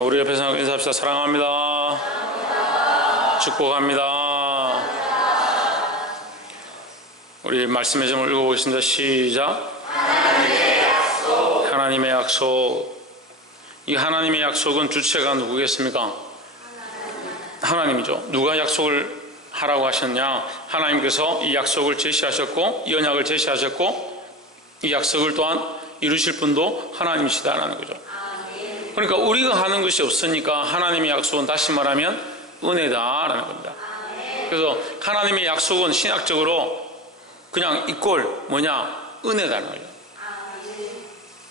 우리 옆에서 인사합시다. 사랑합니다. 축복합니다. 우리 말씀의 점을 읽어보겠습니다. 시작. 하나님의 약속. 하나님의 약속. 이 하나님의 약속은 주체가 누구겠습니까? 하나님이죠. 누가 약속을 하라고 하셨냐? 하나님께서 이 약속을 제시하셨고 이 언약을 제시하셨고 이 약속을 또한 이루실 분도 하나님이시다라는 거죠. 그러니까 우리가 하는 것이 없으니까 하나님의 약속은 다시 말하면 은혜다라는 겁니다. 그래서 하나님의 약속은 신학적으로 그냥 이꼴 뭐냐? 은혜다는 거예요.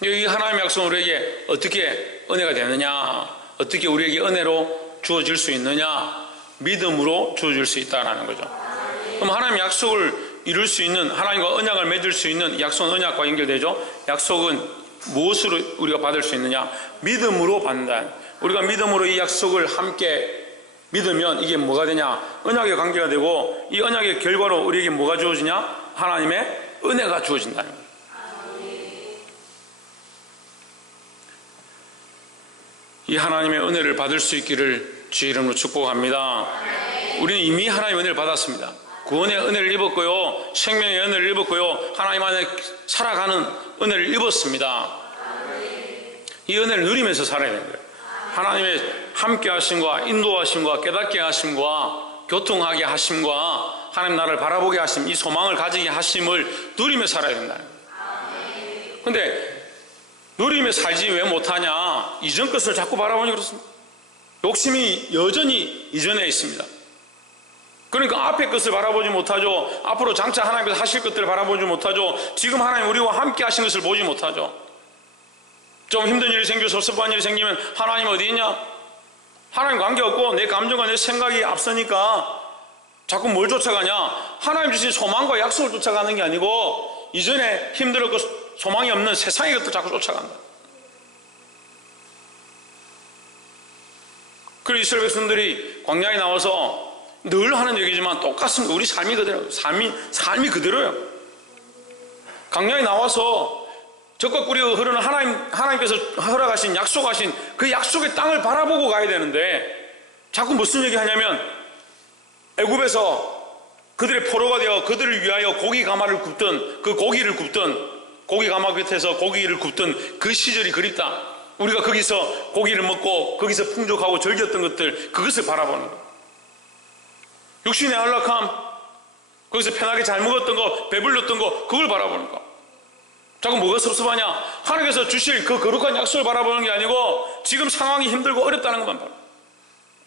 이 하나님의 약속은 우리에게 어떻게 은혜가 되느냐? 어떻게 우리에게 은혜로 주어질 수 있느냐? 믿음으로 주어질 수 있다는 거죠. 그럼 하나님의 약속을 이룰 수 있는, 하나님과 언약을 맺을 수 있는, 약속은 언약과 연결되죠. 약속은 무엇으로 우리가 받을 수 있느냐? 믿음으로 받는다. 우리가 믿음으로 이 약속을 함께 믿으면 이게 뭐가 되냐? 언약의 관계가 되고 이 언약의 결과로 우리에게 뭐가 주어지냐? 하나님의 은혜가 주어진다는 거예요. 이 하나님의 은혜를 받을 수 있기를 주의 이름으로 축복합니다. 우리는 이미 하나님의 은혜를 받았습니다. 구원의 은혜를 입었고요, 생명의 은혜를 입었고요, 하나님 안에 살아가는 은혜를 입었습니다. 이 은혜를 누리면서 살아야 되는 거예요. 하나님의 함께 하심과 인도하심과 깨닫게 하심과 교통하게 하심과 하나님 나라를 바라보게 하심, 이 소망을 가지게 하심을 누리며 살아야 된다는 거예요. 그런데 누리며 살지 왜 못하냐? 이전 것을 자꾸 바라보니 그렇습니다. 욕심이 여전히 이전에 있습니다. 그러니까 앞에 것을 바라보지 못하죠. 앞으로 장차 하나님께서 하실 것들을 바라보지 못하죠. 지금 하나님 우리와 함께 하신 것을 보지 못하죠. 좀 힘든 일이 생겨 섭섭한 일이 생기면 하나님 어디 있냐? 하나님 관계없고 내 감정과 내 생각이 앞서니까 자꾸 뭘 쫓아가냐? 하나님 주신 소망과 약속을 쫓아가는 게 아니고 이전에 힘들었고 소망이 없는 세상의 것들 자꾸 쫓아간다. 그리고 이스라엘 백성들이 광야에 나와서 늘 하는 얘기지만 똑같습니다. 우리 삶이 그대로예요. 삶이 그대로예요. 광야에 나와서 적과 꿀이 흐르는 하나님께서 허락하신 약속하신 그 약속의 땅을 바라보고 가야 되는데 자꾸 무슨 얘기 하냐면 애굽에서 그들의 포로가 되어 그들을 위하여 고기 가마를 굽던 그 고기를 굽던 고기 가마 곁에서 고기를 굽던 그 시절이 그립다. 우리가 거기서 고기를 먹고 거기서 풍족하고 즐겼던 것들, 그것을 바라보는 거예요. 육신의 안락함, 거기서 편하게 잘 먹었던 거, 배불렀던 거, 그걸 바라보는 거. 자꾸 뭐가 섭섭하냐? 하나님께서 주실 그 거룩한 약속을 바라보는 게 아니고 지금 상황이 힘들고 어렵다는 것만 바라보는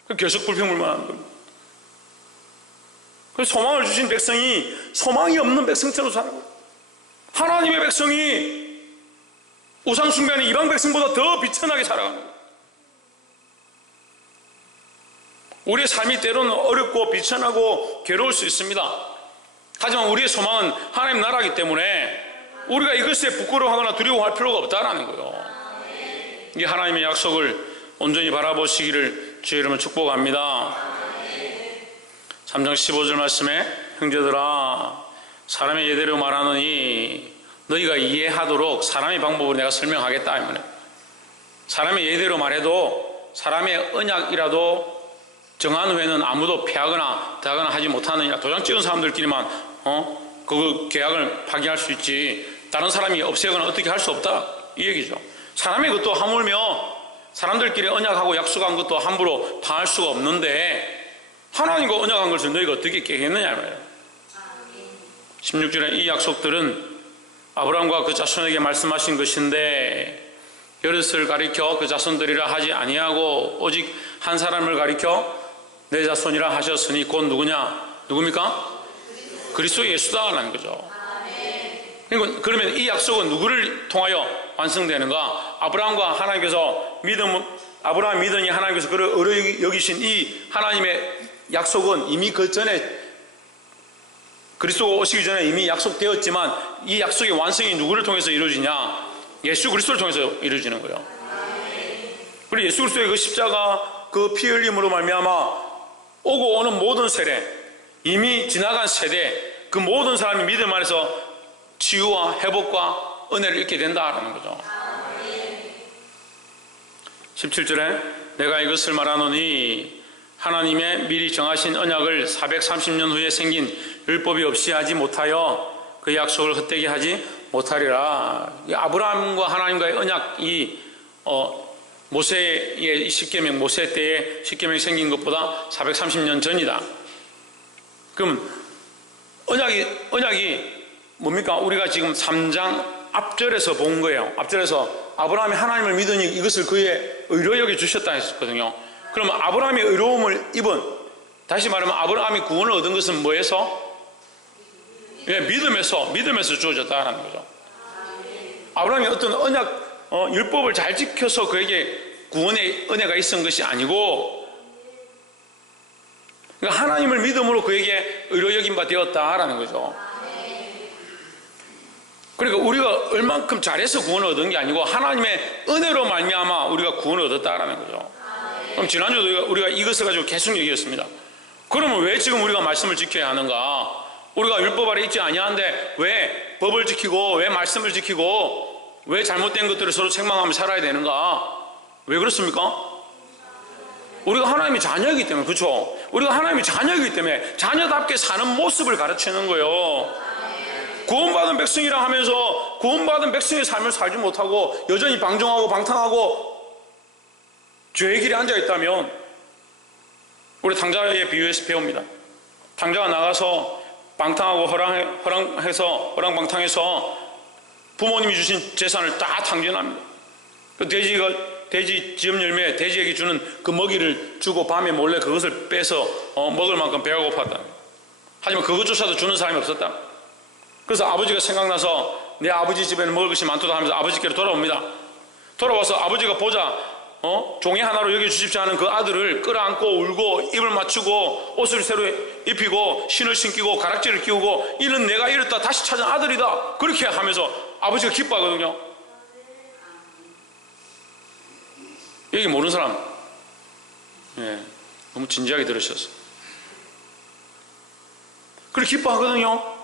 거예요. 계속 불평불만하는 겁니다. 그래서 소망을 주신 백성이 소망이 없는 백성처럼 사는 거예요. 하나님의 백성이 우상숭배하는 이방 백성보다 더 비천하게 살아가는 거예요. 우리의 삶이 때로는 어렵고 비천하고 괴로울 수 있습니다. 하지만 우리의 소망은 하나님 나라이기 때문에 우리가 이것에 부끄러워하거나 두려워할 필요가 없다는 거예요. 이 하나님의 약속을 온전히 바라보시기를 주의 이름으로 축복합니다. 3장 15절 말씀에 형제들아 사람의 예대로 말하느니 너희가 이해하도록 사람의 방법으로 내가 설명하겠다. 이번에 사람의 예대로 말해도 사람의 언약이라도 정한 후에는 아무도 폐하거나 다거나 하지 못하느냐. 도장 찍은 사람들끼리만 그 계약을 파기할 수 있지 다른 사람이 없애거나 어떻게 할 수 없다, 이 얘기죠. 사람의 것도 하물며 사람들끼리 언약하고 약속한 것도 함부로 파할 수가 없는데 하나님과 언약한 것을 너희가 어떻게 깨겠느냐 말이에요. 16절에 이 약속들은 아브라함과 그 자손에게 말씀하신 것인데 여럿을 가리켜 그 자손들이라 하지 아니하고 오직 한 사람을 가리켜 내 자손이라 하셨으니 곧 누굽니까? 그리스도 예수다라는 거죠. 그러면 이 약속은 누구를 통하여 완성되는가? 아브라함과 하나님께서 아브라함 믿으니 하나님께서 그를 의로 여기신 이 하나님의 약속은 이미 그 전에 그리스도가 오시기 전에 이미 약속되었지만 이 약속의 완성이 누구를 통해서 이루어지냐? 예수 그리스도를 통해서 이루어지는 거예요. 그리고 예수 그리스도의 그 십자가 그 피 흘림으로 말미암아 오고 오는 모든 세대, 이미 지나간 세대, 그 모든 사람이 믿음 안에서 치유와 회복과 은혜를 입게 된다라는 거죠. 17절에 내가 이것을 말하노니 하나님의 미리 정하신 언약을 430년 후에 생긴 율법이 없이 하지 못하여 그 약속을 헛되게 하지 못하리라. 아브라함과 하나님과의 언약이 모세의 십계명, 모세 때에 십계명이 생긴 것보다 430년 전이다. 그럼 언약이 뭡니까? 우리가 지금 3장 앞절에서 본 거예요. 앞절에서 아브라함이 하나님을 믿으니 이것을 그의 의로 여겨 주셨다 했었거든요. 그러면 아브라함이 의로움을 입은, 다시 말하면 아브라함이 구원을 얻은 것은 뭐에서? 믿음에서 주어졌다라는 거죠. 아브라함이 어떤 언약, 율법을 잘 지켜서 그에게 구원의 은혜가 있은 것이 아니고, 그러니까 하나님을 믿음으로 그에게 의로 여김 바 되었다라는 거죠. 그러니까 우리가 얼만큼 잘해서 구원을 얻은 게 아니고 하나님의 은혜로 말미암아 우리가 구원을 얻었다라는 거죠. 그럼 지난주도 우리가 이것을 가지고 계속 얘기했습니다. 그러면 왜 지금 우리가 말씀을 지켜야 하는가? 우리가 율법 아래 있지 아니하는데 왜 법을 지키고 왜 말씀을 지키고 왜 잘못된 것들을 서로 책망하며 살아야 되는가? 왜 그렇습니까? 우리가 하나님의 자녀이기 때문에. 그렇죠? 우리가 하나님의 자녀이기 때문에 자녀답게 사는 모습을 가르치는 거예요. 구원받은 백성이라 하면서 구원받은 백성의 삶을 살지 못하고 여전히 방종하고 방탕하고 죄의 길에 앉아있다면, 우리 당자의 비유에서 배웁니다. 당자가 나가서 방탕하고 허랑방탕해서 부모님이 주신 재산을 다 탕진합니다. 그 돼지 지엄 열매, 돼지에게 주는 그 먹이를 주고 밤에 몰래 그것을 빼서 먹을 만큼 배가 고팠다. 하지만 그것조차도 주는 사람이 없었다. 그래서 아버지가 생각나서 내 아버지 집에는 먹을 것이 많도다 하면서 아버지께로 돌아옵니다. 돌아와서 아버지가 보자 종이 하나로 여겨주십시오 하는 그 아들을 끌어안고 울고 입을 맞추고 옷을 새로 입히고 신을 신기고 가락지를 끼우고 이는 내가 잃었다 다시 찾은 아들이다, 그렇게 하면서 아버지가 기뻐하거든요. 여기 모르는 사람 너무 진지하게 들으셨어. 그렇게 기뻐하거든요.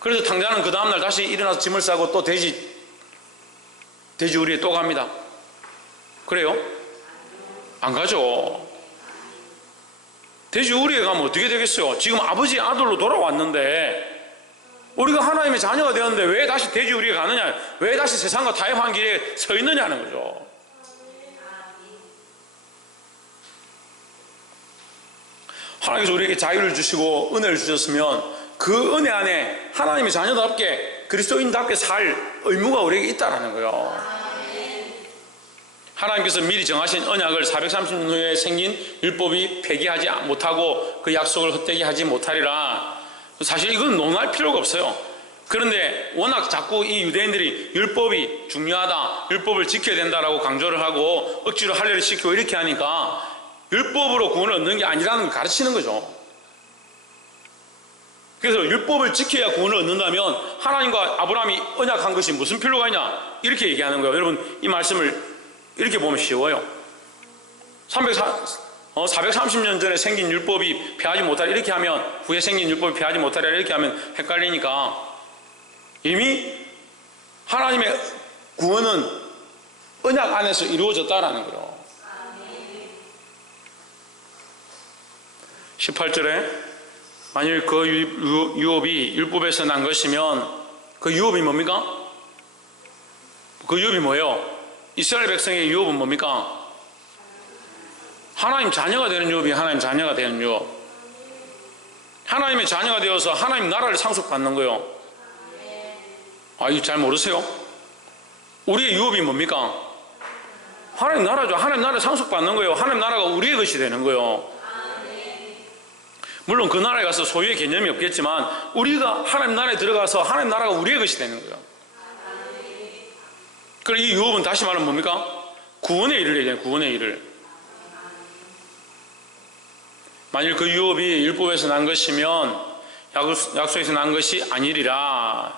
그래서 당자는 그 다음날 다시 일어나서 짐을 싸고 또 돼지 우리에 또 갑니다. 그래요? 안 가죠. 돼지 우리에 가면 어떻게 되겠어요? 지금 아버지의 아들로 돌아왔는데, 우리가 하나님의 자녀가 되었는데 왜 다시 돼지 우리에 가느냐, 왜 다시 세상과 타협한 길에 서 있느냐는 거죠. 하나님께서 우리에게 자유를 주시고 은혜를 주셨으면 그 은혜 안에 하나님의 자녀답게 그리스도인답게 살 의무가 우리에게 있다는 거예요. 하나님께서 미리 정하신 언약을 430년 후에 생긴 율법이 폐기하지 못하고 그 약속을 헛되게 하지 못하리라. 사실 이건 논할 필요가 없어요. 그런데 워낙 자꾸 이 유대인들이 율법이 중요하다, 율법을 지켜야 된다라고 강조를 하고 억지로 할례를 시키고 이렇게 하니까 율법으로 구원을 얻는 게 아니라는 걸 가르치는 거죠. 그래서 율법을 지켜야 구원을 얻는다면 하나님과 아브라함이 언약한 것이 무슨 필요가 있냐, 이렇게 얘기하는 거예요. 여러분, 이 말씀을 이렇게 보면 쉬워요. 430년 전에 생긴 율법이 폐하지 못하리라 이렇게 하면, 후에 생긴 율법이 폐하지 못하리라 이렇게 하면 헷갈리니까, 이미 하나님의 구원은 언약 안에서 이루어졌다라는 거예요. 18절에 만일 그 유업이 율법에서 난 것이면, 그 유업이 뭡니까? 그 유업이 뭐예요? 이스라엘 백성의 유업은 뭡니까? 하나님 자녀가 되는 유업이 하나님 자녀가 되는 유업. 하나님의 자녀가 되어서 하나님 나라를 상속받는 거예요. 아, 이거 잘 모르세요? 우리의 유업이 뭡니까? 하나님 나라죠. 하나님 나라를 상속받는 거예요. 하나님 나라가 우리의 것이 되는 거예요. 물론 그 나라에 가서 소유의 개념이 없겠지만 우리가 하나님 나라에 들어가서 하나님 나라가 우리의 것이 되는 거예요. 그리고 이 유업은 다시 말하면 뭡니까? 구원의 일을 얘기해요. 구원의 일을. 만일 그 유업이 율법에서 난 것이면 약속에서 난 것이 아니리라.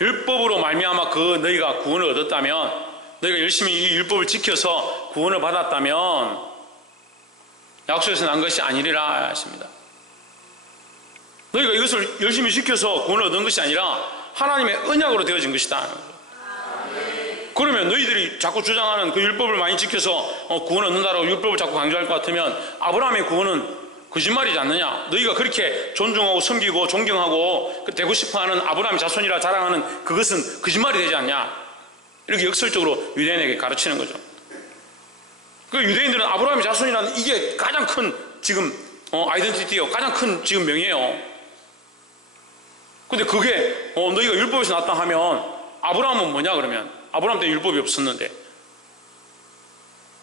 율법으로 말미암아 그 너희가 구원을 얻었다면, 너희가 열심히 이 율법을 지켜서 구원을 받았다면 약속에서 난 것이 아니리라 하십니다. 너희가 이것을 열심히 지켜서 구원을 얻은 것이 아니라 하나님의 언약으로 되어진 것이다. 그러면 너희들이 자꾸 주장하는 그 율법을 많이 지켜서 구원 얻는다라고 율법을 자꾸 강조할 것 같으면 아브라함의 구원은 거짓말이지 않느냐? 너희가 그렇게 존중하고 섬기고 존경하고 되고 싶어하는 아브라함의 자손이라 자랑하는 그것은 거짓말이 되지 않냐? 이렇게 역설적으로 유대인에게 가르치는 거죠. 그 유대인들은 아브라함의 자손이라는 이게 가장 큰 지금 아이덴티티요, 가장 큰 지금 명예예요. 근데 그게 너희가 율법에서 났다 하면 아브라함은 뭐냐 그러면 아브라함 때 율법이 없었는데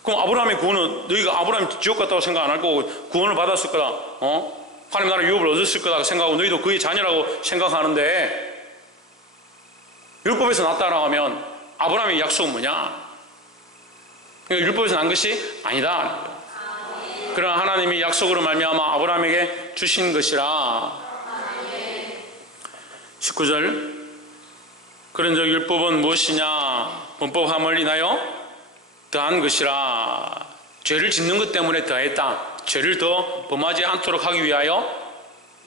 그럼 아브라함의 구원은 너희가 아브라함이 지옥 갔다고 생각 안 할 거고 구원을 받았을 거다, 하나님 나라 유업을 얻었을 거다 생각하고 너희도 그의 자녀라고 생각하는데 율법에서 났다라고 하면 아브라함의 약속은 뭐냐? 그러니까 율법에서 난 것이 아니다. 그러나 하나님이 약속으로 말미암아 아브라함에게 주신 것이라. 19절 그런즉 율법은 무엇이냐? 범법함을 인하여 더한 것이라. 죄를 짓는 것 때문에 더했다. 죄를 더 범하지 않도록 하기 위하여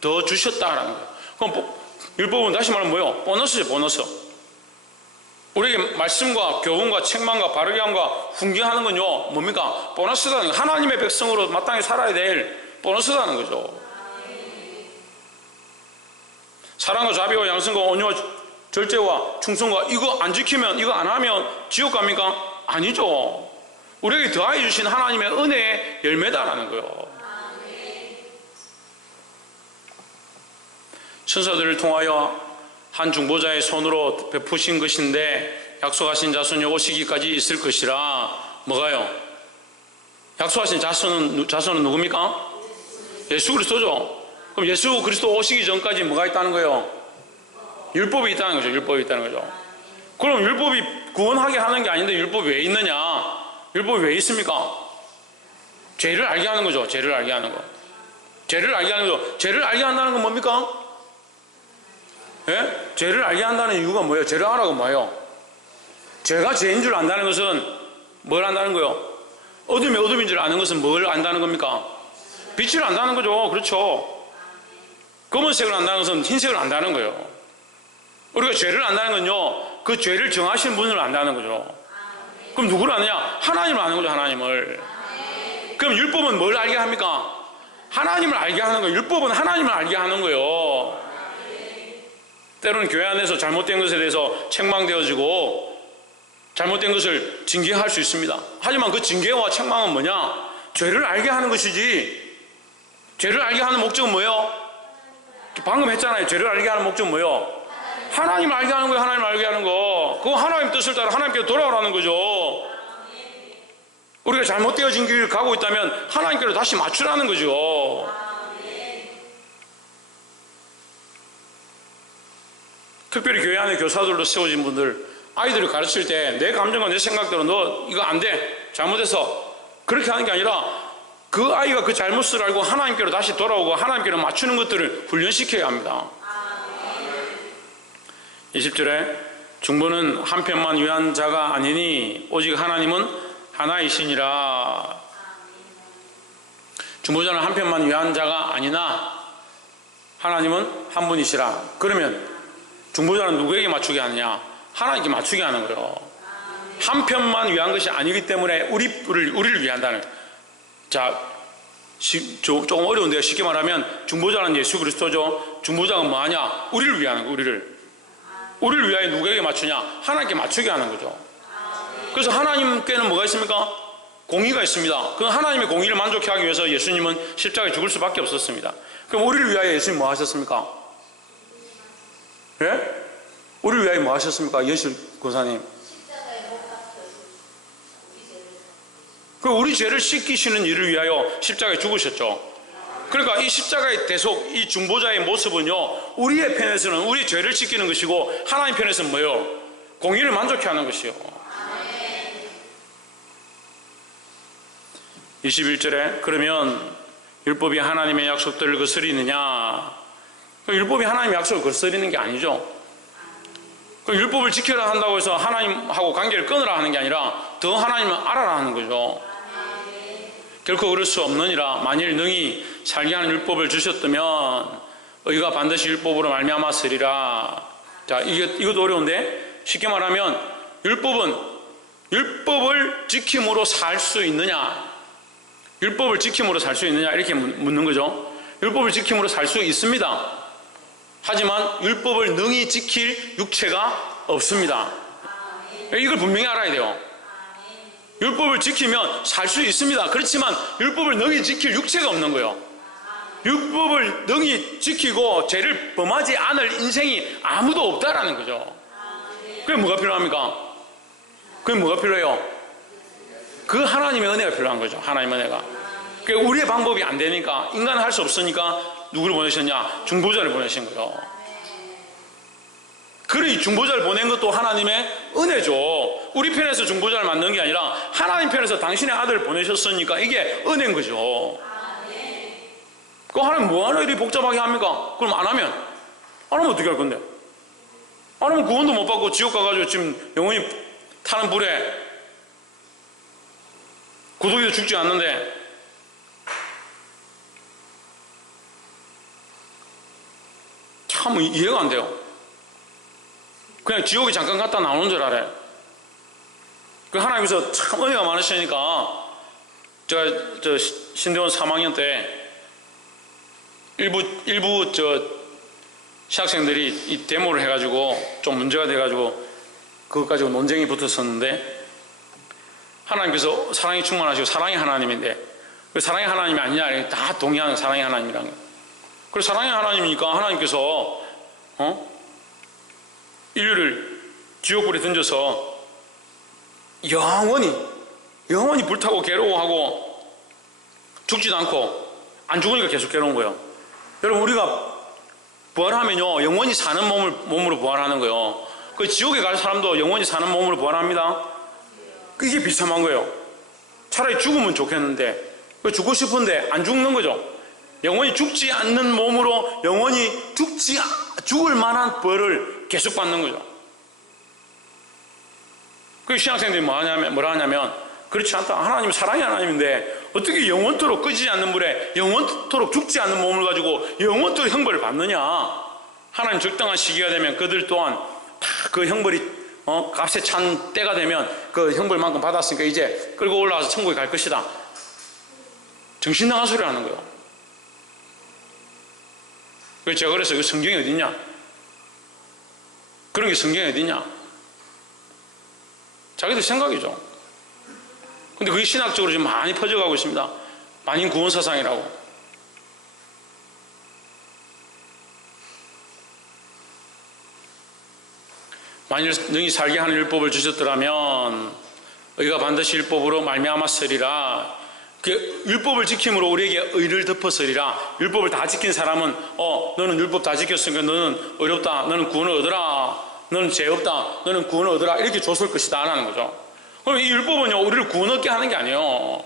더 주셨다라는 거예요. 그럼 율법은 다시 말하면 뭐예요? 보너스죠, 보너스. 우리에게 말씀과 교훈과 책망과 바르게 함과 훈계하는 건요 뭡니까? 보너스라는 거예요. 하나님의 백성으로 마땅히 살아야 될 보너스라는 거죠. 사랑과 자비와 양선과 온유와 절제와 충성과 이거 안 지키면, 이거 안 하면 지옥 갑니까? 아니죠. 우리에게 더하여 주신 하나님의 은혜의 열매다라는 거예요. 천사들을 통하여 한 중보자의 손으로 베푸신 것인데 약속하신 자손이 오시기까지 있을 것이라. 뭐가요? 약속하신 자손은 누굽니까? 예수 그리스도죠. 그럼 예수 그리스도 오시기 전까지 뭐가 있다는 거예요? 율법이 있다는 거죠. 율법이 있다는 거죠. 그럼 율법이 구원하게 하는 게 아닌데 율법이 왜 있느냐? 율법이 왜 있습니까? 죄를 알게 하는 거죠. 죄를 알게 하는 거. 죄를 알게 하는 거죠. 죄를 알게 한다는 건 뭡니까? 예? 죄를 알게 한다는 이유가 뭐예요? 죄를 알아가 뭐예요? 죄가 죄인 줄 안다는 것은 뭘 안다는 거예요? 어둠이 어둠인 줄 아는 것은 뭘 안다는 겁니까? 빛을 안다는 거죠. 그렇죠. 검은색을 안다는 것은 흰색을 안다는 거예요. 우리가 죄를 안다는 건요, 그 죄를 정하신 분을 안다는 거죠. 그럼 누구를 아느냐? 하나님을 아는 거죠. 하나님을. 그럼 율법은 뭘 알게 합니까? 하나님을 알게 하는 거예요. 율법은 하나님을 알게 하는 거예요. 때로는 교회 안에서 잘못된 것에 대해서 책망되어지고 잘못된 것을 징계할 수 있습니다. 하지만 그 징계와 책망은 뭐냐? 죄를 알게 하는 것이지. 죄를 알게 하는 목적은 뭐예요? 방금 했잖아요. 죄를 알게 하는 목적은 뭐예요? 하나님을 알게 하는 거예요. 하나님을 알게 하는 거. 그거 하나님 뜻을 따라 하나님께 돌아오라는 거죠. 우리가 잘못되어진 길을 가고 있다면 하나님께로 다시 맞추라는 거죠. 특별히 교회 안에 교사들로 세워진 분들, 아이들을 가르칠 때 내 감정과 내 생각대로 너 이거 안 돼, 잘못해서 그렇게 하는 게 아니라 그 아이가 그 잘못을 알고 하나님께로 다시 돌아오고 하나님께로 맞추는 것들을 훈련시켜야 합니다. 20절에 중보는 한편만 위한 자가 아니니 오직 하나님은 하나이시니라. 중보자는 한편만 위한 자가 아니나 하나님은 한 분이시라. 그러면 중보자는 누구에게 맞추게 하느냐? 하나님께 맞추게 하는 거예요. 한편만 위한 것이 아니기 때문에 우리를 위한다는. 자, 조금 어려운데요. 쉽게 말하면 중보자는 예수 그리스도죠. 중보자가 뭐하냐? 우리를 위하는 거예요. 우리를 위하여 누구에게 맞추냐? 하나님께 맞추게 하는 거죠. 그래서 하나님께는 뭐가 있습니까? 공의가 있습니다. 그 하나님의 공의를 만족해 하기 위해서 예수님은 십자가에 죽을 수밖에 없었습니다. 그럼 우리를 위하여 예수님 뭐 하셨습니까? 예? 우리를 위하여 뭐 하셨습니까? 예수 고사님. 그 우리 죄를 씻기시는 일을 위하여 십자가에 죽으셨죠. 그러니까 이 십자가의 대속, 이 중보자의 모습은요, 우리의 편에서는 우리 죄를 씻기는 것이고 하나님 편에서는 뭐예요? 공의를 만족해 하는 것이요. 21절에 그러면 율법이 하나님의 약속들을 거스리느냐? 율법이 하나님의 약속을 거스리는 게 아니죠. 율법을 지켜라 한다고 해서 하나님하고 관계를 끊으라 하는 게 아니라 더 하나님을 알아라 하는 거죠. 결코 그럴 수 없느니라. 만일 능히 살게 하는 율법을 주셨다면 의가 반드시 율법으로 말미암았으리라. 자, 이것도 어려운데 쉽게 말하면 율법은 율법을 지킴으로 살 수 있느냐? 율법을 지킴으로 살 수 있느냐? 이렇게 묻는 거죠. 율법을 지킴으로 살 수 있습니다. 하지만 율법을 능히 지킬 육체가 없습니다. 이걸 분명히 알아야 돼요. 율법을 지키면 살 수 있습니다. 그렇지만 율법을 능히 지킬 육체가 없는 거예요. 율법을 능히 지키고 죄를 범하지 않을 인생이 아무도 없다라는 거죠. 그게 뭐가 필요합니까? 그게 뭐가 필요해요? 그 하나님의 은혜가 필요한 거죠. 하나님의 은혜가. 그러니까 우리의 방법이 안 되니까, 인간은 할 수 없으니까 누구를 보내셨냐? 중보자를 보내신 거예요. 그러니 중보자를 보낸 것도 하나님의 은혜죠. 우리 편에서 중보자를 만든 게 아니라 하나님 편에서 당신의 아들을 보내셨으니까 이게 은혜인 거죠. 그 하나님 뭐하러 이리 복잡하게 합니까? 그럼 안 하면 어떻게 할 건데? 안 하면 구원도 못 받고 지옥 가가지고 지금 영원히 타는 불에 구독이도 죽지 않는데, 참 이해가 안 돼요. 그냥 지옥에 잠깐 갔다 나오는 줄 알아요. 그 하나님께서 참 은혜가 많으시니까, 제가 신대원 3학년 때 일부 시학생들이 이 데모를 해가지고 좀 문제가 돼가지고 그것 가지고 논쟁이 붙었었는데, 하나님께서 사랑이 충만하시고 사랑의 하나님인데 그 사랑의 하나님이 아니냐, 다 동의하는 사랑의 하나님이라는 거예요. 그래서 사랑의 하나님이니까 하나님께서 인류를 지옥불에 던져서 영원히 불타고 괴로워하고 죽지도 않고, 안 죽으니까 계속 괴로운 거예요. 여러분, 우리가 부활하면요 영원히 사는 몸으로 부활하는 거예요. 그 지옥에 갈 사람도 영원히 사는 몸으로 부활합니다. 이게 비참한 거예요. 차라리 죽으면 좋겠는데 죽고 싶은데 안 죽는 거죠. 영원히 죽지 않는 몸으로 영원히 죽을 만한 벌을 계속 받는 거죠. 그 신학생들이 뭐라 하냐면, 그렇지 않다. 하나님은 사랑의 하나님인데 어떻게 영원토록 끄지지 않는 불에 영원토록 죽지 않는 몸을 가지고 영원토록 형벌을 받느냐. 하나님 적당한 시기가 되면 그들 또한 다 그 형벌이 값에 찬 때가 되면 그 형벌만큼 받았으니까 이제 끌고 올라와서 천국에 갈 것이다. 정신 나간 소리를 하는 거예요. 그래서 제가 그래서 성경이 어딨냐? 그런 게 성경이 어딨냐? 자기들 생각이죠. 근데 그게 신학적으로 지금 많이 퍼져가고 있습니다. 만인 구원 사상이라고. 만일 능히 살게 하는 율법을 주셨더라면 의가 반드시 율법으로 말미암았으리라. 그 율법을 지킴으로 우리에게 의를 덮었으리라. 율법을 다 지킨 사람은 너는 율법 다 지켰으니까 너는 의롭다, 너는 구원을 얻으라, 너는 죄 없다, 너는 구원을 얻으라, 이렇게 줬을 것이다 라는 거죠. 그럼 이 율법은요 우리를 구원 얻게 하는 게 아니에요.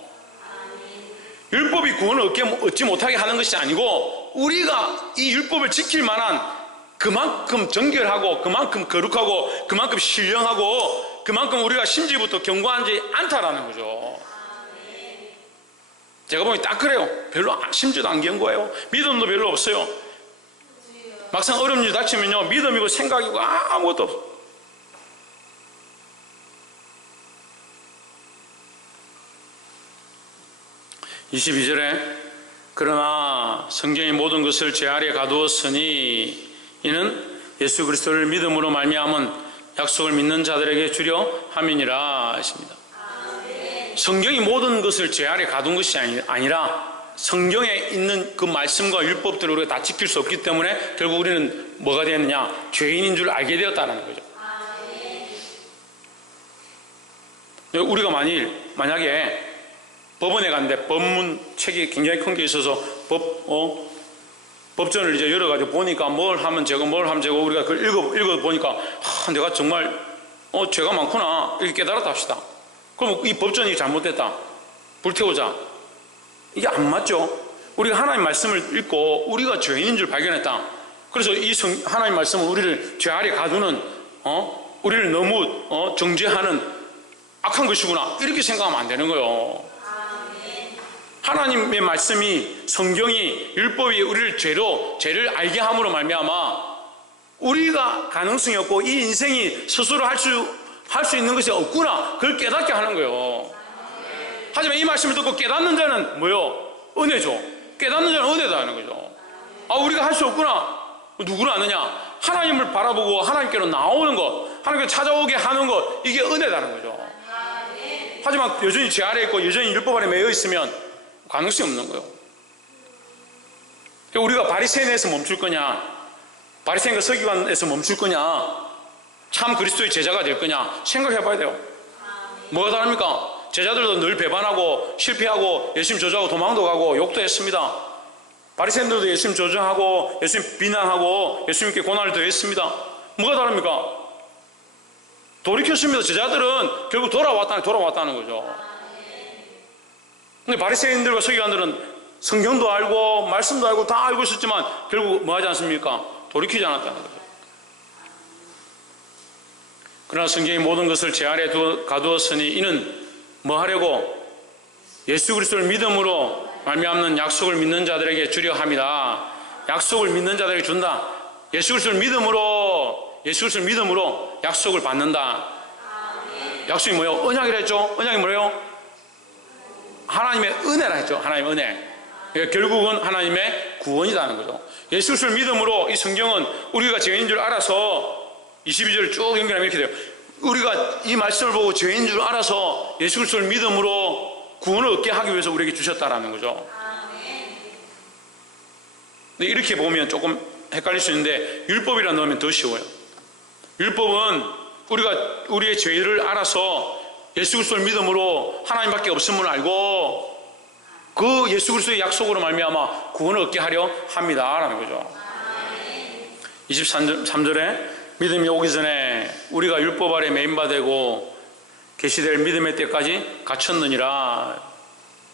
율법이 구원을 얻지 못하게 하는 것이 아니고, 우리가 이 율법을 지킬 만한 그만큼 정결하고 그만큼 거룩하고 그만큼 신령하고 그만큼 우리가 심지부터 견고하지 않다라는 거죠. 제가 보니 딱 그래요. 별로 심지도 안 견고해요. 믿음도 별로 없어요. 막상 어려운 일 닥치면요 믿음이고 생각이고 아무것도 없어요. (22절에) 그러나 성경의 모든 것을 제 아래에 가두었으니 이는 예수 그리스도를 믿음으로 말미암은 약속을 믿는 자들에게 주려 함이니라 하십니다. 성경이 모든 것을 제 아래에 가둔 것이 아니라 성경에 있는 그 말씀과 율법들을 우리가 다 지킬 수 없기 때문에 결국 우리는 뭐가 되었느냐? 죄인인 줄 알게 되었다는 거죠. 우리가 만약에 법원에 갔는데 법문책이 굉장히 큰 게 있어서 법전을 이제 열어가지고 보니까 뭘 하면 저거 우리가 그걸 읽어보니까 내가 정말 죄가 많구나 이렇게 깨달았다 합시다. 그럼 이 법전이 잘못됐다, 불태우자, 이게 안 맞죠. 우리가 하나님 말씀을 읽고 우리가 죄인인 줄 발견했다. 그래서 이 하나님 말씀은 우리를 죄 아래 가두는 우리를 너무 정죄하는 악한 것이구나 이렇게 생각하면 안 되는 거예요. 하나님의 말씀이, 성경이, 율법이 우리를 죄를 알게 함으로 말미암아 우리가 가능성이 없고 이 인생이 스스로 할 수 할 수 있는 것이 없구나. 그걸 깨닫게 하는 거예요. 하지만 이 말씀을 듣고 깨닫는 자는 뭐요? 은혜죠. 깨닫는 자는 은혜다 하는 거죠. 아, 우리가 할 수 없구나. 누구를 아느냐? 하나님을 바라보고 하나님께로 나오는 것, 하나님께 찾아오게 하는 것, 이게 은혜다는 거죠. 하지만 여전히 죄 아래 있고 여전히 율법 아래 매여 있으면 가능성이 없는 거예요. 우리가 바리새인에서 멈출 거냐, 바리새인과 서기관에서 멈출 거냐, 참 그리스도의 제자가 될 거냐 생각해 봐야 돼요. 뭐가 다릅니까? 제자들도 늘 배반하고 실패하고 예수님 저주하고 도망도 가고 욕도 했습니다. 바리새인들도 예수님 저주하고 예수님 비난하고 예수님께 고난을 더했습니다. 뭐가 다릅니까? 돌이켰습니다. 제자들은 결국 돌아왔다는 거죠. 근데 바리새인들과 서기관들은 성경도 알고 말씀도 알고 다 알고 있었지만 결국 뭐 하지 않습니까? 돌이키지 않았다는 거죠. 그러나 성경의 모든 것을 제 아래 가두었으니 이는 뭐 하려고? 예수 그리스도를 믿음으로 말미암는 약속을 믿는 자들에게 주려 함이다. 약속을 믿는 자들에게 준다. 예수 그리스도를 믿음으로 약속을 받는다. 약속이 뭐예요? 언약이라 했죠? 언약이 뭐예요? 하나님의 은혜라 했죠. 하나님의 은혜. 그러니까 결국은 하나님의 구원이라는 거죠. 예수 그리스도를 믿음으로 이 성경은 우리가 죄인 줄 알아서 22절을 쭉 연결하면 이렇게 돼요. 우리가 이 말씀을 보고 죄인 줄 알아서 예수 그리스도를 믿음으로 구원을 얻게 하기 위해서 우리에게 주셨다라는 거죠. 근데 이렇게 보면 조금 헷갈릴 수 있는데 율법이라 넣으면 더 쉬워요. 율법은 우리가 우리의 죄를 알아서 예수 그리스도를 믿음으로 하나님밖에 없음을 알고 그 예수 그리스도의 약속으로 말미암아 구원을 얻게 하려 합니다라는 거죠. 23절에 믿음이 오기 전에 우리가 율법 아래 매인바 되고 계시될 믿음의 때까지 갇혔느니라.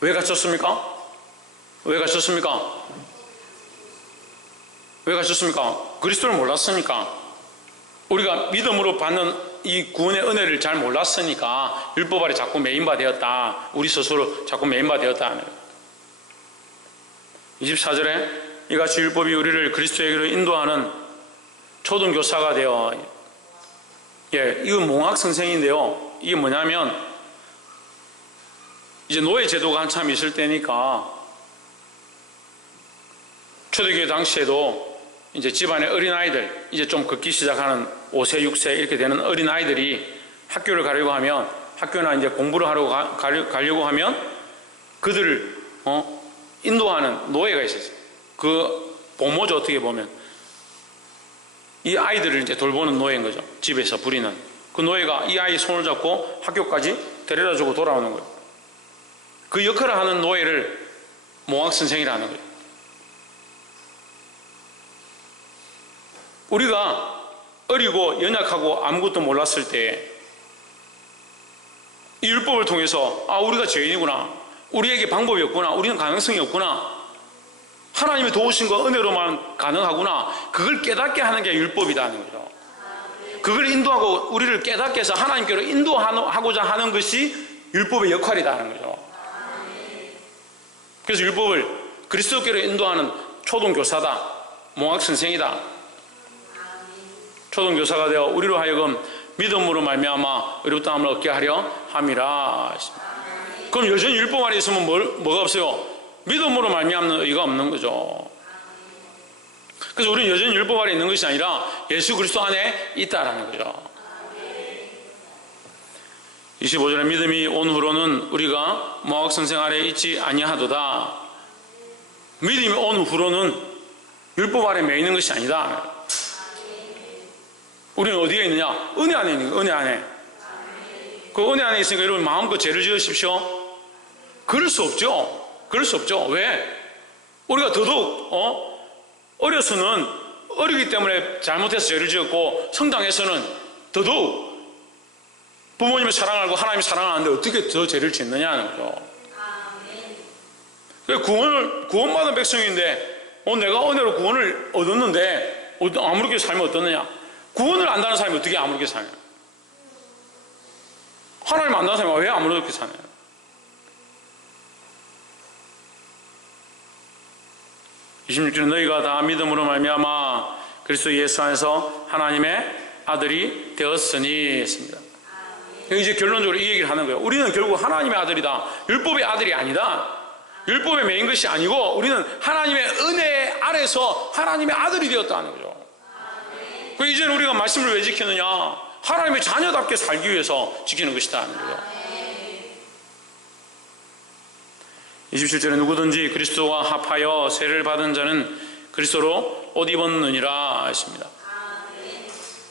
왜 갇혔습니까? 왜 갇혔습니까? 왜 갇혔습니까? 그리스도를 몰랐으니까. 우리가 믿음으로 받는 이 구원의 은혜를 잘 몰랐으니까 율법 아래 자꾸 매인바 되었다. 우리 스스로 자꾸 매인바 되었다. 24절에 이같이 율법이 우리를 그리스도에게로 인도하는 초등교사가 되어, 이건 몽학성생인데요. 이게 뭐냐면 이제 노예 제도가 한참 있을 때니까 초대교회 당시에도 이제 집안의 어린아이들, 이제 좀 걷기 시작하는 5세, 6세 이렇게 되는 어린아이들이 학교를 가려고 하면, 학교나 이제 공부를 하러 가려고 하면 그들을 인도하는 노예가 있었어요. 그 보모죠. 어떻게 보면 이 아이들을 이제 돌보는 노예인 거죠. 집에서 부리는 그 노예가 이 아이 손을 잡고 학교까지 데려다주고 돌아오는 거예요. 그 역할을 하는 노예를 몽학선생이라는 거예요. 우리가 어리고 연약하고 아무것도 몰랐을 때 이 율법을 통해서 우리가 죄인이구나, 우리에게 방법이 없구나, 우리는 가능성이 없구나, 하나님의 도우심과 은혜로만 가능하구나, 그걸 깨닫게 하는 게 율법이라는 거죠. 그걸 인도하고 우리를 깨닫게 해서 하나님께로 인도하고자 하는 것이 율법의 역할이라는 거죠. 그래서 율법을 그리스도께로 인도하는 초등교사다, 몽학선생이다. 초등교사가 되어 우리로 하여금 믿음으로 말미암아 의롭다함을 얻게 하려 함이라. 그럼 여전히 율법 아래 있으면 뭐가 없어요? 믿음으로 말미암는 의가 없는 거죠. 그래서 우리는 여전히 율법 아래 있는 것이 아니라 예수 그리스도 안에 있다라는 거죠. 25절에 믿음이 온 후로는 우리가 몽학선생 아래 있지 아니하도다. 믿음이 온 후로는 율법 아래 매 있는 것이 아니다. 우리는 어디에 있느냐? 은혜 안에 있는 거예요. 은혜 안에. 그 은혜 안에 있으니까 여러분 마음껏 죄를 지으십시오. 그럴 수 없죠. 그럴 수 없죠. 왜? 우리가 더더욱 어려서는 어리기 때문에 잘못해서 죄를 지었고, 성장해서는 더더욱 부모님을 사랑하고 하나님을 사랑하는데 어떻게 더 죄를 짓느냐는 거죠. 구원받은 백성인데 내가 은혜로 구원을 얻었는데 아무렇게 살면 어떻느냐? 구원을 안다는 사람이 어떻게 아무렇게 사냐? 하나님 안다는 사람이 왜 아무렇게 사냐? 너희가 다 믿음으로 말미암아 그리스도 예수 안에서 하나님의 아들이 되었으니 했습니다. 이제 결론적으로 이 얘기를 하는 거예요. 우리는 결국 하나님의 아들이다. 율법의 아들이 아니다. 율법에 매인 것이 아니고 우리는 하나님의 은혜 아래서 하나님의 아들이 되었다는 거죠. 그 이제는 우리가 말씀을 왜 지키느냐? 하나님의 자녀답게 살기 위해서 지키는 것이다 하는 거죠. 27절에 누구든지 그리스도와 합하여 세례를 받은 자는 그리스도로 옷 입었느니라 했습니다.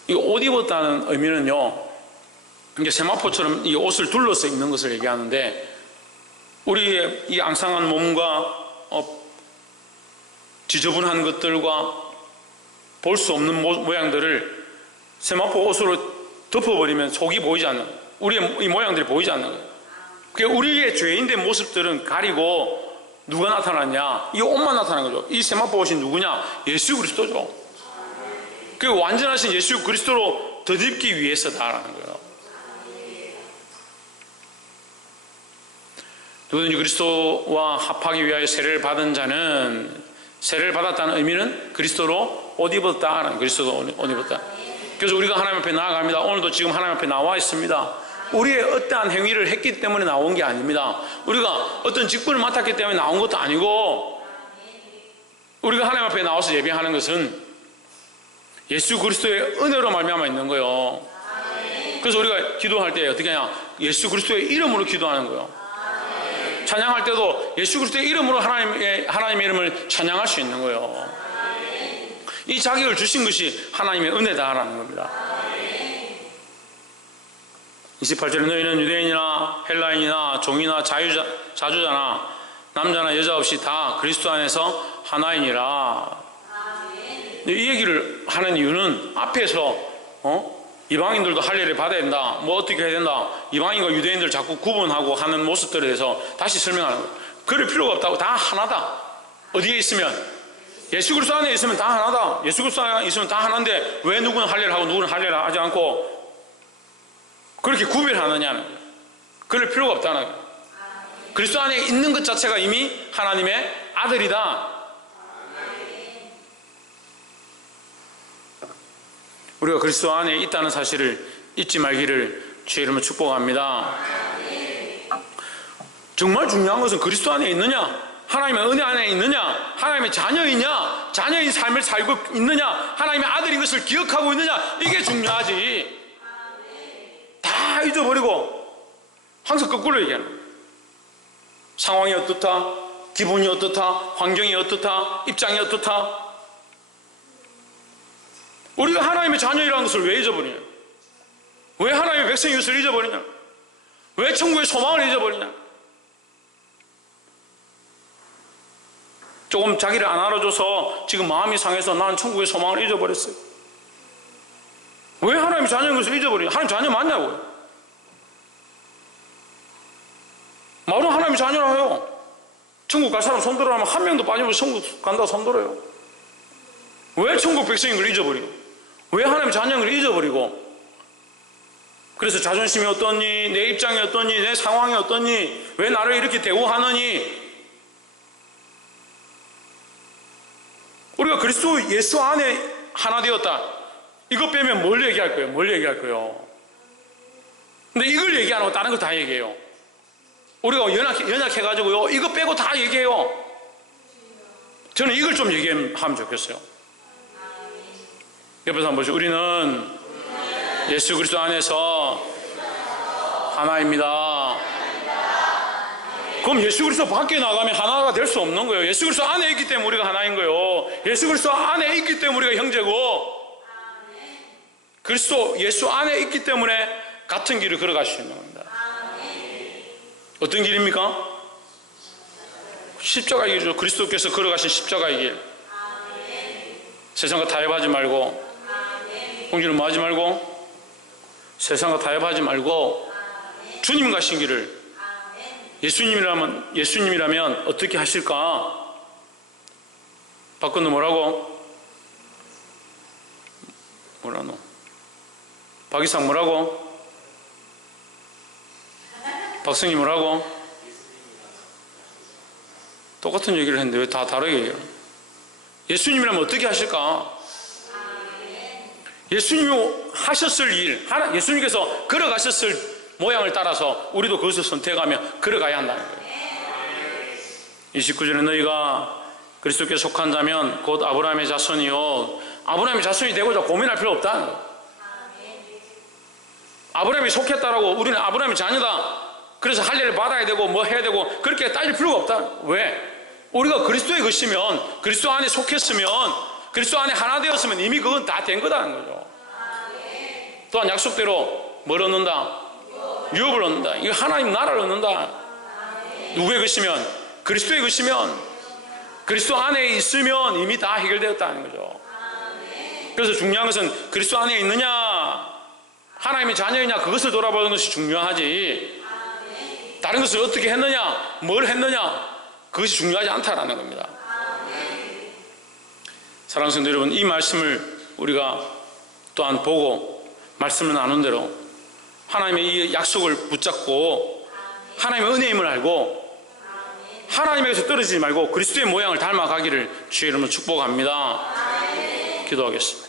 이 옷 입었다는 의미는요, 이게 세마포처럼 이 옷을 둘러서 입는 것을 얘기하는데, 우리의 이 앙상한 몸과 지저분한 것들과 볼 수 없는 모양들을 세마포 옷으로 덮어버리면 속이 보이지 않는 거예요. 우리의 이 모양들이 보이지 않는 거예요. 그러니까 우리의 죄인된 모습들은 가리고 누가 나타났냐? 이 옷만 나타난 거죠. 이 세마포 옷이 누구냐? 예수 그리스도죠. 그 완전하신 예수 그리스도로 덧입기 위해서다라는 거예요. 누구든지 그리스도와 합하기 위하여 세례를 받은 자는, 세례를 받았다는 의미는 그리스도로 옷 입었다. 그리스도로 옷 입었다. 그래서 우리가 하나님 앞에 나아갑니다. 오늘도 지금 하나님 앞에 나와 있습니다. 우리의 어떠한 행위를 했기 때문에 나온 게 아닙니다. 우리가 어떤 직분을 맡았기 때문에 나온 것도 아니고, 우리가 하나님 앞에 나와서 예배하는 것은 예수 그리스도의 은혜로 말미암아 있는 거예요. 그래서 우리가 기도할 때 어떻게 하냐? 예수 그리스도의 이름으로 기도하는 거예요. 찬양할 때도 예수 그리스도의 이름으로 하나님의 이름을 찬양할 수 있는 거예요. 이 자격을 주신 것이 하나님의 은혜다라는 겁니다. 28절에 너희는 유대인이나 헬라인이나 종이나 자주자나 남자나 여자 없이 다 그리스도 안에서 하나이니라. 이 얘기를 하는 이유는 앞에서 이방인들도 할례를 받아야 된다, 뭐 어떻게 해야 된다, 이방인과 유대인들 자꾸 구분하고 하는 모습들에 대해서 다시 설명하는 거예요. 그럴 필요가 없다고. 다 하나다. 어디에 있으면, 예수 그리스도 안에 있으면 다 하나다. 예수 그리스도 안에 있으면 다 하나인데 왜 누구는 할례를 하고 누구는 할례를 하지 않고 그렇게 구별하느냐는 거예요. 그럴 필요가 없다는 거예요. 그리스도 안에 있는 것 자체가 이미 하나님의 아들이다. 우리가 그리스도 안에 있다는 사실을 잊지 말기를 주의 이름으로 축복합니다. 정말 중요한 것은 그리스도 안에 있느냐, 하나님의 은혜 안에 있느냐, 하나님의 자녀이냐, 자녀인 삶을 살고 있느냐, 하나님의 아들인 것을 기억하고 있느냐, 이게 중요하지. 다 잊어버리고 항상 거꾸로 얘기하는 거예요. 상황이 어떻다, 기분이 어떻다, 환경이 어떻다, 입장이 어떻다. 우리가 하나님의 자녀이라는 것을 왜 잊어버리냐? 왜 하나님의 백성인 것을 잊어버리냐? 왜 천국의 소망을 잊어버리냐? 조금 자기를 안 알아줘서 지금 마음이 상해서 나는 천국의 소망을 잊어버렸어요. 왜 하나님의 자녀인 것을 잊어버리냐? 하나님 자녀 맞냐고요? 말은 하나님의 자녀라요. 천국 갈 사람 손들어 하면 한 명도 빠짐없이 천국 간다고 손들어요. 왜 천국 백성인 걸 잊어버리고, 왜 하나님의 자녀인 걸 잊어버리고, 그래서 자존심이 어떠니, 내 입장이 어떠니, 내 상황이 어떠니, 왜 나를 이렇게 대우하느니. 우리가 그리스도 예수 안에 하나 되었다, 이것 빼면 뭘 얘기할 거예요? 뭘 얘기할 거예요? 근데 이걸 얘기 안 하고 다른 거 다 얘기해요. 우리가 연약해가지고요, 이거 빼고 다 얘기해요. 저는 이걸 좀 얘기하면 좋겠어요. 옆에서 한번 보시죠. 우리는 예수 그리스도 안에서 하나입니다. 그럼 예수 그리스도 밖에 나가면 하나가 될 수 없는 거예요. 예수 그리스도 안에 있기 때문에 우리가 하나인 거예요. 예수 그리스도 안에 있기 때문에 우리가 형제고, 그리스도 예수 안에 있기 때문에 같은 길을 걸어갈 수 있는 겁니다. 어떤 길입니까? 십자가의 길이죠. 그리스도께서 걸어가신 십자가의 길. 세상과 타협하지 말고, 공주는 뭐 하지 말고, 세상과 타협하지 말고 주님 가신 길을, 예수님이라면 어떻게 하실까? 박건도 뭐라고? 뭐라노? 박이상 뭐라고? 박성희 뭐라고? 똑같은 얘기를 했는데 왜 다 다르게 얘기해요? 예수님이라면 어떻게 하실까? 예수님이 하셨을 일, 예수님께서 걸어가셨을 모양을 따라서 우리도 그것을 선택하며 걸어가야 한다는 거예요. 29절에 너희가 그리스도께 속한 자면 곧 아브라함의 자손이요. 아브라함의 자손이 되고자 고민할 필요 없다는 거예요. 아브라함이 속했다라고 우리는 아브라함의 자녀다, 그래서 할례를 받아야 되고 뭐 해야 되고 그렇게 따질 필요가 없다. 왜? 우리가 그리스도의 것이면, 그리스도 안에 속했으면, 그리스도 안에 하나 되었으면 이미 그건 다 된 거다는 거죠. 또한 약속대로 뭘 얻는다? 유업을 얻는다. 이거 하나님 나라를 얻는다. 누구의 것이면? 그리스도의 것이면, 그리스도 안에 있으면 이미 다 해결되었다는 거죠. 그래서 중요한 것은 그리스도 안에 있느냐, 하나님의 자녀이냐, 그것을 돌아보는 것이 중요하지, 다른 것을 어떻게 했느냐, 뭘 했느냐, 그것이 중요하지 않다라는 겁니다. 사랑하는 성도 여러분, 이 말씀을 우리가 또한 보고 말씀을 나눈 대로 하나님의 이 약속을 붙잡고 하나님의 은혜임을 알고 하나님에게서 떨어지지 말고 그리스도의 모양을 닮아가기를 주의 이름으로 축복합니다. 기도하겠습니다.